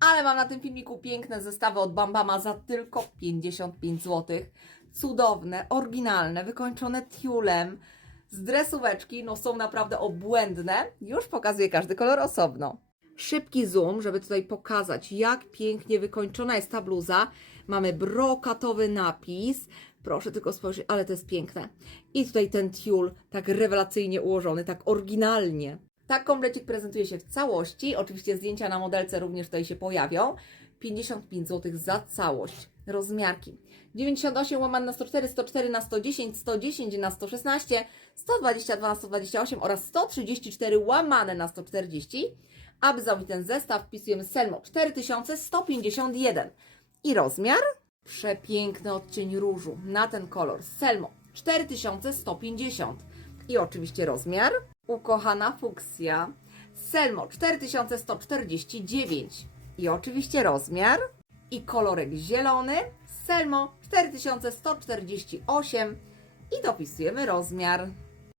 Ale mam na tym filmiku piękne zestawy od Bambama za tylko 55 zł. Cudowne, oryginalne, wykończone tiulem, z dresóweczki, no są naprawdę obłędne. Już pokazuję każdy kolor osobno. Szybki zoom, żeby tutaj pokazać, jak pięknie wykończona jest ta bluza. Mamy brokatowy napis. Proszę tylko spojrzeć, ale to jest piękne. I tutaj ten tiul tak rewelacyjnie ułożony, tak oryginalnie. Tak komplecik prezentuje się w całości. Oczywiście zdjęcia na modelce również tutaj się pojawią. 55 zł za całość. Rozmiarki 98 łamane na 104, 104 na 110, 110 na 116, 122 na 128 oraz 134 łamane na 140. Aby zamówić ten zestaw, wpisujemy Selmo 4151 i rozmiar przepiękny odcień różu na ten kolor Selmo 4150 i oczywiście rozmiar. Ukochana fuksja. Selmo 4149 i oczywiście rozmiar. I kolorek zielony. Selmo 4148 i dopisujemy rozmiar.